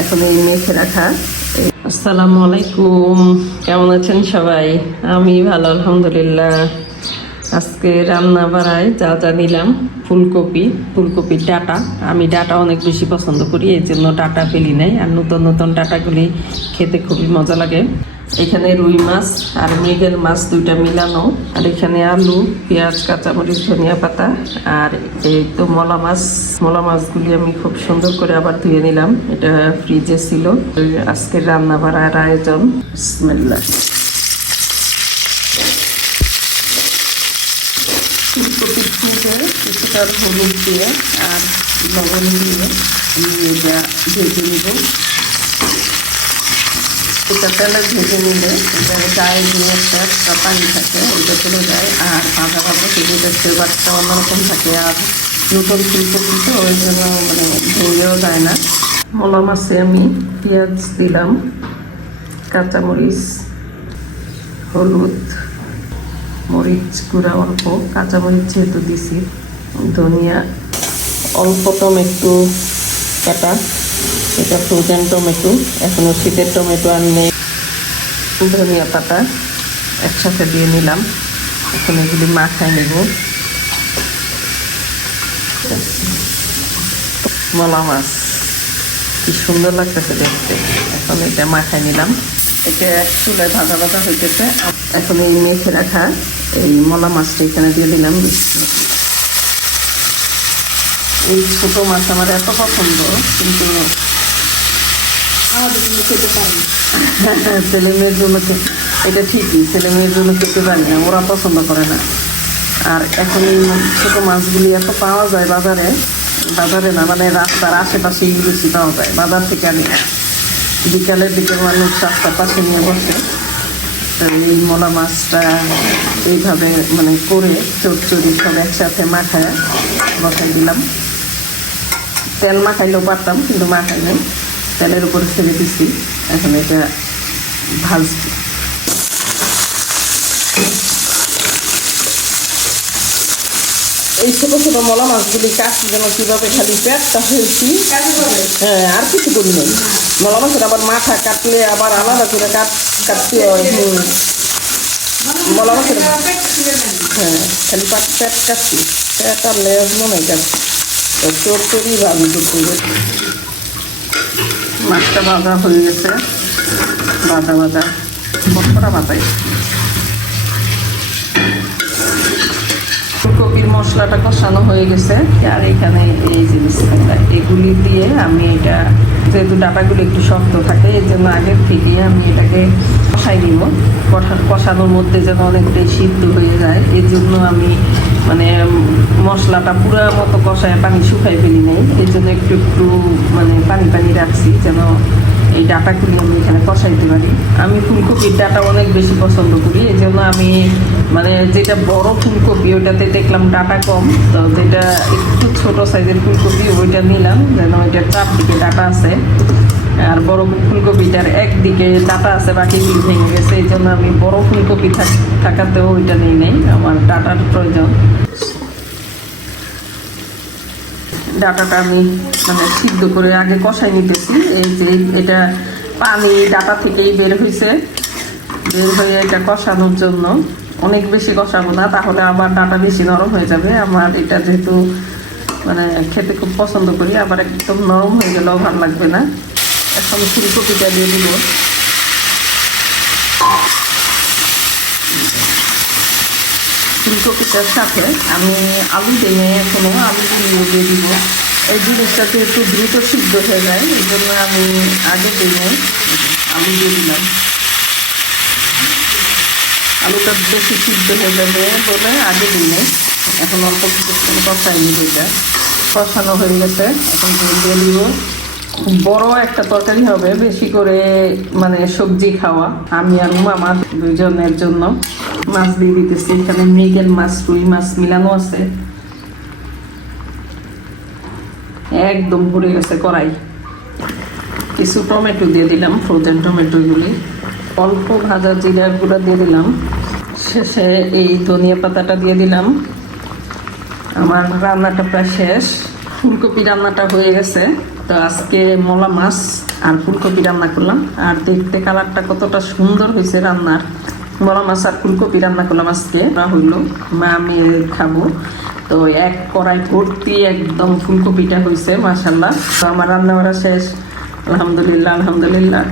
এখন মেখে রাখা। আসসালামু আলাইকুম। কেমন আছেন সবাই? আমি ভালো, আলহামদুলিল্লাহ। আজকে রান্না বাড়ায় যা যা নিলাম, ফুলকপি, ফুলকপির ডাটা। আমি ডাটা অনেক বেশি পছন্দ করি এই জন্য ডাটা পেলি নাই। আর নতুন নতুন ডাটাগুলি খেতে খুবই মজা লাগে। এখানে রুই মাছ আর মৃগেল মাছ দুইটা মিলানো। আর এখানে আলু, পেঁয়াজ, কাঁচামরিচ, ধনিয়া পাতা আর এই তো মলা মাছ। মলা মাছগুলি আমি খুব সুন্দর করে আবার ধুয়ে নিলাম। এটা ফ্রিজে ছিল। আজকের রান্না বাড়ার আয়োজন কিছুটা হলুদ দিয়ে আর লবণ দিয়ে ভেজে নিব। এটা তেলে নিলে গায়ে থাকে, ওইটা চলে যায়। আর ভাজা ভাজা ফ্লেভারটা অন্যরকম থাকে আর নতুন ওই জন্য মানে ভেঙেও যায় না। মলা মাছে আমি পেঁয়াজ দিলাম, কাঁচামরিচ, হলুদ, মরিচ গুঁড়া অল্প। কাঁচামরিচ যেহেতু দিছি, ধনিয়া, অল্প টমেটো কাটা, এটা ফ্রোজেন টমেটো, এখনও শীতের টমেটো আনি নেই। ধনিয়া পাতা একসাথে দিয়ে নিলাম। এখন এগুলি মাখায় নেব। মলা মাছ, কি সুন্দর লাগতেছে দেখতে। এখন এটা মাখায় নিলাম। এটা এক চুলায় ভাজা ভাজা হইতেছে। এখন এই মেখে রাখা এই মলা মাছটা এখানে দিয়ে দিলাম। এই ছোট মাছ আমার এত পছন্দ, কিন্তু আমাদের জন্য খেতে ছেলে মেয়ের জন্য এটা ঠিকই ছেলে মেয়ের জন্য খেতে পারি না, ওরা পছন্দ করে না। আর এখন ছোটো মাছগুলি এত পাওয়া যায় বাজারে বাজারে না মানে রাস্তার আশেপাশেই বেশি পাওয়া যায়, বাজার থেকে আনি। বিকালের দিকে মানুষ রাস্তার পাশে নিয়ে বসে, তো এই মোলা মাছটা এইভাবে মানে করে চোর চচ্চড়ি সব একসাথে মাখায় বসাই দিলাম। তেল মাখাইলেও পারতাম, কিন্তু মাখাই নাই। তেলের উপর ছেড়ে দিচ্ছি এখন এটা ভাজছি এই ছোট ছোট মলা মাছগুলি কাটছি যেন কীভাবে খালি পেটটা হয়েছি হ্যাঁ আর কিছু করি নাই। মলা মাছের আবার মাথা কাটলে আবার আলাদা করে কাট কাটতে হয়। মলা মাছের হ্যাঁ খালি পাট পেট কাটছি। পেট আর লেজ মনে কাটছি। চোর চোরই ভাবি দুপুরে মাছটা ভাজা হয়ে গেছে। ভাজা ভাজা। বটকরা ভাজাই। ফুলকপির মশলাটা কষানো হয়ে গেছে। আর এখানে এই জিনিসগুলো এগুলি দিয়ে আমি এটা, যেহেতু ডাটাগুলো একটু শক্ত থাকে, এর জন্য আগের থেকে আমি এটাকে কষাই নিব। কষা কষানোর মধ্যে যেন অনেকটাই সিদ্ধ হয়ে যায়। এই জন্য আমি মানে মশলাটা পুরো মতো কষায় পানি শুকাই ফেলি নেই। এই জন্য একটু একটু মানে পানি পানি রাখছি যেন এই ডাটাগুলি আমি এখানে কষাইতে পারি। আমি ফুলকপির ডাটা অনেক বেশি পছন্দ করি এই জন্য আমি মানে যেটা বড় ফুলকপি, ওইটাতে দেখলাম ডাটা কম, তো যেটা একটু ছোট সাইজের ফুলকপি, ওইটা নিলাম, যেন ওইটা চারদিকে ডাটা আছে। আর বড় ফুলকপিটার একদিকে ডাটা আছে বাকিগুলি ভেঙে গেছে এই জন্য আমি বড় ফুলকপি থাক- থাকাতেও ওইটা নিই নেই, আমার ডাটার প্রয়োজন। ডাটাটা আমি মানে সিদ্ধ করে আগে কষাই নিতেছি। এই যে এটা পানি ডাটা থেকেই বের হয়েছে বের হয়ে এটা কষানোর জন্য। অনেক বেশি কষাবো না, তাহলে আবার ডাটা বেশি নরম হয়ে যাবে। আমার এটা যেহেতু মানে খেতে খুব পছন্দ করি, আবার একদম নরম হয়ে গেলেও ভালো লাগবে না। এখন ফুলকপিটা দিয়ে দিব। ফুলকপিটার সাথে আমি আলু দিয়ে এখনও আলু দিয়ে দিয়ে দিব। এই জিনিসটা একটু দ্রুত সিদ্ধ হয়ে যায়, এই জন্য আমি আগে দিয়ে আলু দিয়ে দিলাম। আলুটা বেশি সিদ্ধ হয়ে যাবে বলে আগে দিনে এখন অল্প কিছুক্ষণ কষাই নিব এটা। কষানো হয়ে গেছে, এখন দিয়ে দিব। বড় একটা তরকারি হবে, বেশি করে মানে সবজি খাওয়া। আমি আর আমার দুইজনের জন্য মাছ দিয়ে দিতেছি। এখানে মৃগেল মাছ, রুই মাছ মিলানো আছে। একদম ভরে গেছে কড়াই। কিছু টমেটো দিয়ে দিলাম ফ্রোজেন টমেটোগুলি অল্প ভাজা জিরা গুঁড়া দিয়ে দিলাম। শেষে এই ধনিয়া পাতাটা দিয়ে দিলাম। আমার রান্নাটা প্রায় শেষ। ফুলকপি রান্নাটা হয়ে গেছে। তো আজকে মলা মাছ আর ফুলকপি রান্না করলাম। আর দেখতে কালারটা কতটা সুন্দর হয়েছে রান্নার। মলা মাছ আর ফুলকপি রান্না করলাম আজকে। হইল, মা আমি খাব। তো এক কড়াই ভর্তি একদম ফুলকপিটা হয়েছে মাসাল্লাহ তো আমার রান্না বাড়া শেষ। আলহামদুলিল্লাহ আলহামদুলিল্লাহ।